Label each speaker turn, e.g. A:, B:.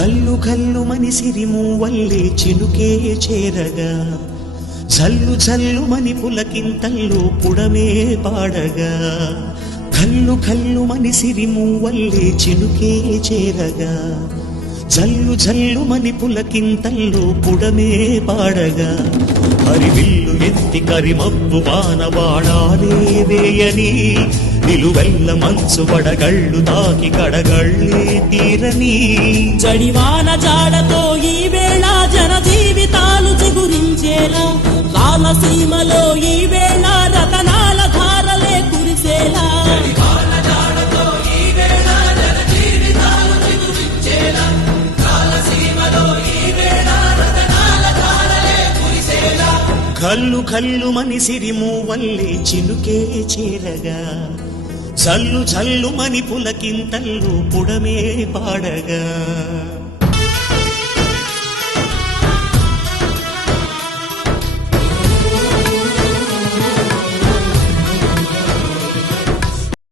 A: కల్లు మని సిరిము వల్లే చినుకే చేరగా. జల్లు జల్లు మని పులకింతల్లో పుడమే పాడగా. కల్లు కల్లు మని సిరిము వల్లే చినుకే చేరగా. జల్లు జల్లు మని పులకింతల్లో పుడమే పాడగా. హరివిల్లు ఎత్తి కరిమబ్బు వానవాడాలే వేయని నిలువెల్ల మంచు వడగళ్ళు తాకి కడగళ్ళే తీరని
B: జడివాన జాడతో ఈ వేళ జన జీవితాలు చిగురించేలా రాలసీమలో ఈ వేళ రతనాల ధారలే కురిసేలా.
A: కల్లు కల్లు మని సిరిము వల్లే చినుకే చేరగా. జల్లు జల్లు మణిపులకింతల్లు పుడమే పాడగా.